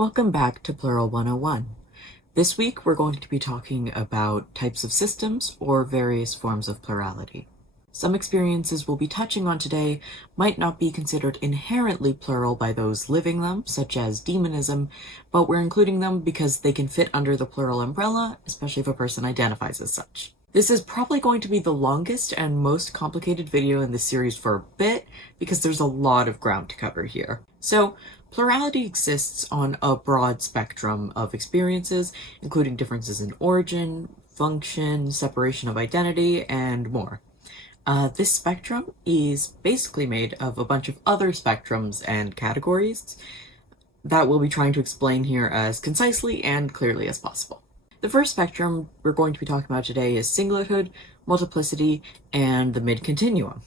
Welcome back to Plural 101. This week we're going to be talking about types of systems or various forms of plurality. Some experiences we'll be touching on today might not be considered inherently plural by those living them, such as demonism, but we're including them because they can fit under the plural umbrella, especially if a person identifies as such. This is probably going to be the longest and most complicated video in this series for a bit, because there's a lot of ground to cover here. So, plurality exists on a broad spectrum of experiences, including differences in origin, function, separation of identity, and more. This spectrum is basically made of a bunch of other spectrums and categories that we'll be trying to explain here as concisely and clearly as possible. The first spectrum we're going to be talking about today is singlethood, multiplicity, and the mid-continuum.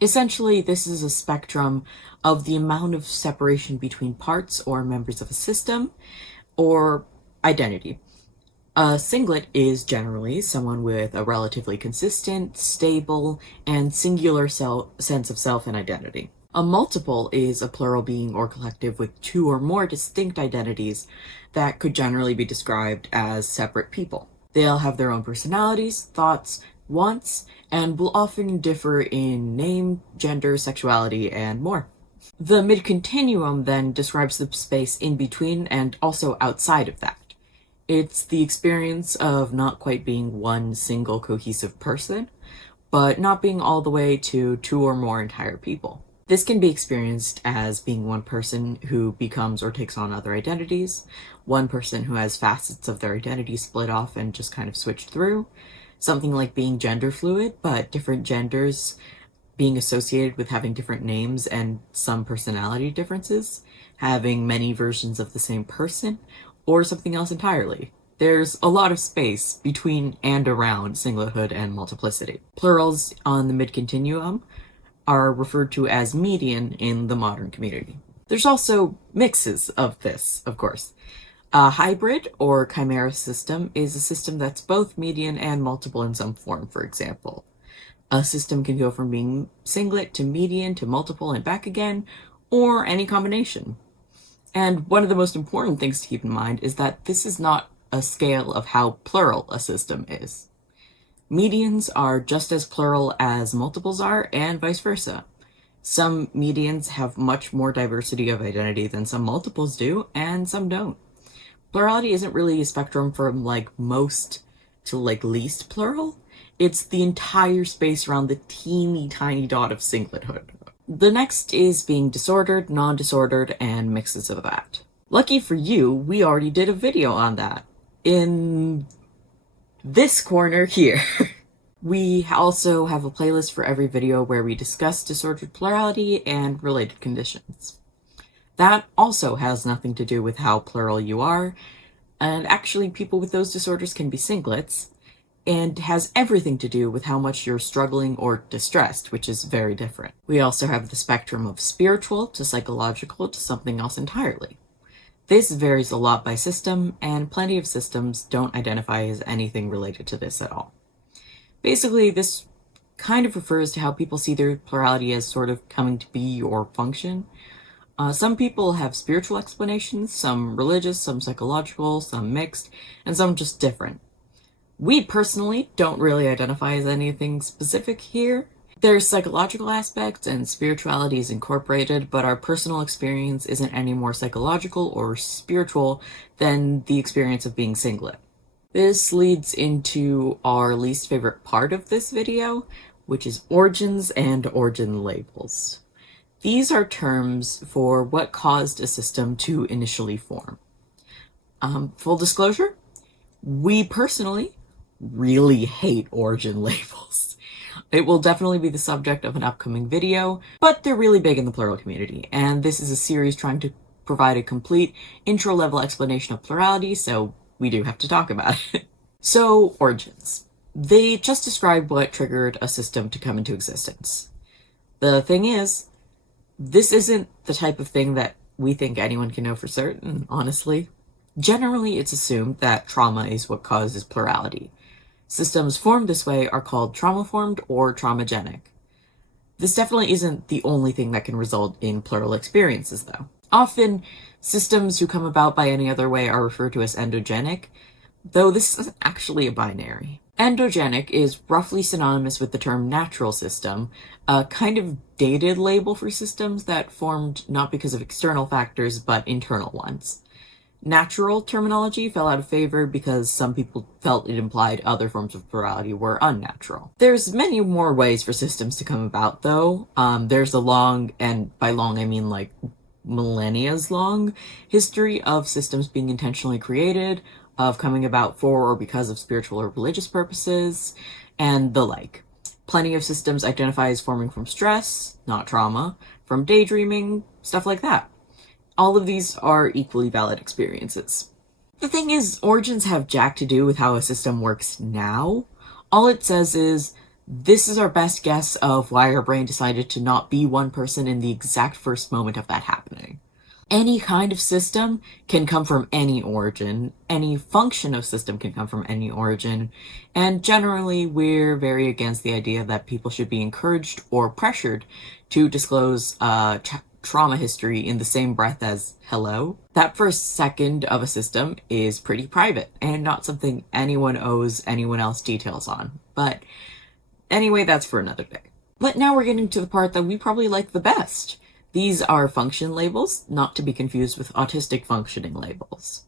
Essentially, this is a spectrum of the amount of separation between parts or members of a system or identity. A singlet is generally someone with a relatively consistent, stable, and singular sense of self and identity. A multiple is a plural being or collective with two or more distinct identities that could generally be described as separate people. They'll have their own personalities, thoughts, wants, and will often differ in name, gender, sexuality, and more. The mid-continuum then describes the space in between and also outside of that. It's the experience of not quite being one single cohesive person, but not being all the way to two or more entire people. This can be experienced as being one person who becomes or takes on other identities, one person who has facets of their identity split off and just kind of switched through, something like being gender fluid, but different genders being associated with having different names and some personality differences, having many versions of the same person, or something else entirely. There's a lot of space between and around singlethood and multiplicity. Plurals on the mid-continuum are referred to as median in the modern community. There's also mixes of this, of course. A hybrid or chimera system is a system that's both median and multiple in some form, for example. A system can go from being singlet to median to multiple and back again, or any combination. And one of the most important things to keep in mind is that this is not a scale of how plural a system is. Medians are just as plural as multiples are, and vice versa. Some medians have much more diversity of identity than some multiples do, and some don't. Plurality isn't really a spectrum from most to least plural. It's the entire space around the teeny tiny dot of singlethood. The next is being disordered, non-disordered, and mixes of that. Lucky for you, we already did a video on that in this corner here. We also have a playlist for every video where we discuss disordered plurality and related conditions. That also has nothing to do with how plural you are, and actually people with those disorders can be singlets, and has everything to do with how much you're struggling or distressed, which is very different. We also have the spectrum of spiritual to psychological to something else entirely. This varies a lot by system, and plenty of systems don't identify as anything related to this at all. Basically, this kind of refers to how people see their plurality as sort of coming to be or function. Some people have spiritual explanations, some religious, some psychological, some mixed, and some just different. We personally don't really identify as anything specific here. There's psychological aspects and spirituality is incorporated, but our personal experience isn't any more psychological or spiritual than the experience of being singlet. This leads into our least favorite part of this video, which is origins and origin labels. These are terms for what caused a system to initially form. Full disclosure, we personally really hate origin labels. It will definitely be the subject of an upcoming video, but they're really big in the plural community, and this is a series trying to provide a complete intro-level explanation of plurality, so we do have to talk about it. So, origins. They just describe what triggered a system to come into existence. The thing is, this isn't the type of thing that we think anyone can know for certain, honestly. Generally, it's assumed that trauma is what causes plurality. Systems formed this way are called trauma-formed or traumagenic. This definitely isn't the only thing that can result in plural experiences, though. Often, systems who come about by any other way are referred to as endogenic, though this isn't actually a binary. Endogenic is roughly synonymous with the term natural system, a kind of dated label for systems that formed not because of external factors, but internal ones. Natural terminology fell out of favor because some people felt it implied other forms of plurality were unnatural. There's many more ways for systems to come about, though. There's a long, and by long I mean like millennia's long, history of systems being intentionally created, of coming about for or because of spiritual or religious purposes, and the like. Plenty of systems identify as forming from stress, not trauma, from daydreaming, stuff like that. All of these are equally valid experiences. The thing is, origins have jack to do with how a system works now. All it says is, this is our best guess of why our brain decided to not be one person in the exact first moment of that happening. Any kind of system can come from any origin, any function of system can come from any origin, and generally we're very against the idea that people should be encouraged or pressured to disclose trauma history in the same breath as hello. That first second of a system is pretty private and not something anyone owes anyone else details on. But anyway, that's for another day. But now we're getting to the part that we probably like the best. These are function labels, not to be confused with autistic functioning labels.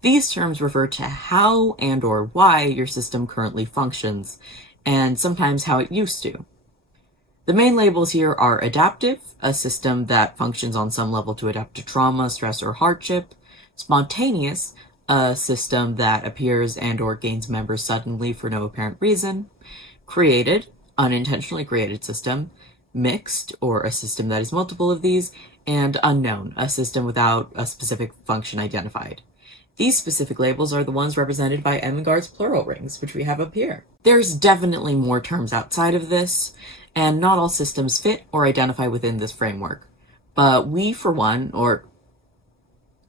These terms refer to how and or why your system currently functions, and sometimes how it used to. The main labels here are adaptive, a system that functions on some level to adapt to trauma, stress, or hardship. Spontaneous, a system that appears and or gains members suddenly for no apparent reason. Created, unintentionally created system. Mixed, or a system that is multiple of these. And unknown, a system without a specific function identified. These specific labels are the ones represented by Emmengar's plural rings, which we have up here. There's definitely more terms outside of this, and not all systems fit or identify within this framework. But we, for one, or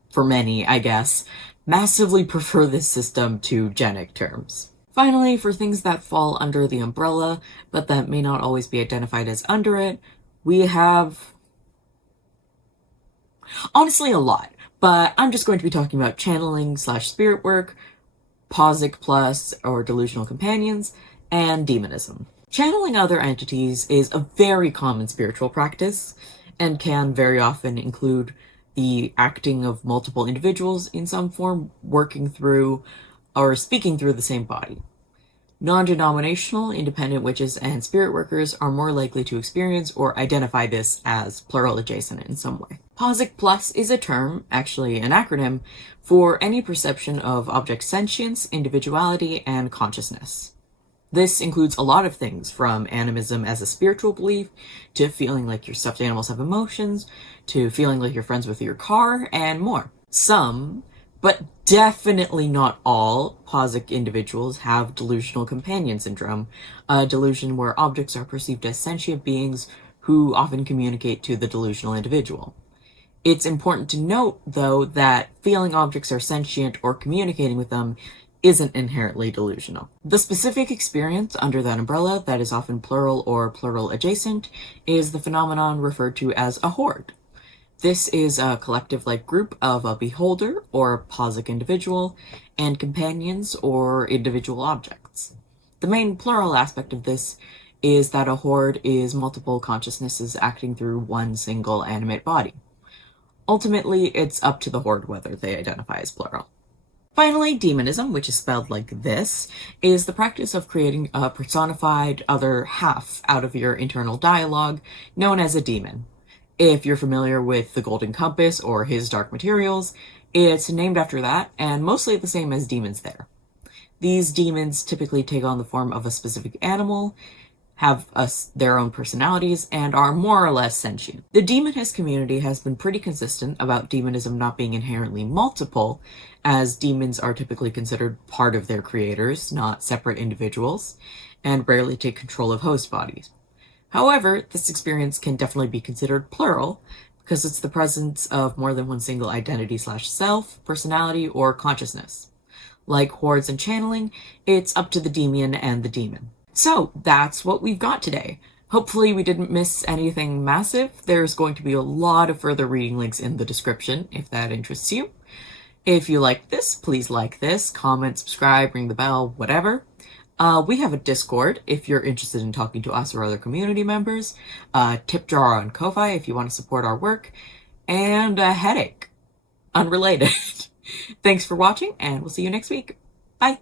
for many, I guess, massively prefer this system to genic terms. Finally, for things that fall under the umbrella, but that may not always be identified as under it, we have honestly a lot, but I'm just going to be talking about channeling / spirit work, posic plus or delusional companions, and demonism. Channeling other entities is a very common spiritual practice and can very often include the acting of multiple individuals in some form working through or speaking through the same body. Non-denominational, independent witches and spirit workers are more likely to experience or identify this as plural adjacent in some way. Posic plus is a term, actually an acronym, for any perception of object sentience, individuality, and consciousness. This includes a lot of things, from animism as a spiritual belief, to feeling like your stuffed animals have emotions, to feeling like you're friends with your car, and more. Some, but definitely not all, posic individuals have delusional companion syndrome, a delusion where objects are perceived as sentient beings who often communicate to the delusional individual. It's important to note, though, that feeling objects are sentient or communicating with them isn't inherently delusional. The specific experience under that umbrella that is often plural or plural adjacent is the phenomenon referred to as a horde. This is a collective-like group of a beholder or posic individual and companions or individual objects. The main plural aspect of this is that a horde is multiple consciousnesses acting through one single animate body. Ultimately, it's up to the horde whether they identify as plural. Finally, demonism, which is spelled like this, is the practice of creating a personified other half out of your internal dialogue, known as a demon. If you're familiar with the Golden Compass or his Dark Materials, it's named after that, and mostly the same as demons there. These demons typically take on the form of a specific animal, have their own personalities, and are more or less sentient. The demonist community has been pretty consistent about demonism not being inherently multiple, as demons are typically considered part of their creators, not separate individuals, and rarely take control of host bodies. However, this experience can definitely be considered plural, because it's the presence of more than one single identity / self, personality, or consciousness. Like hordes and channeling, it's up to the demon and the demon. So that's what we've got today. Hopefully we didn't miss anything massive. There's going to be a lot of further reading links in the description if that interests you. If you like this, please like this, comment, subscribe, ring the bell, whatever. We have a Discord if you're interested in talking to us or other community members, a tip jar on Ko-Fi if you want to support our work, and a headache. Unrelated. Thanks for watching, and we'll see you next week. Bye!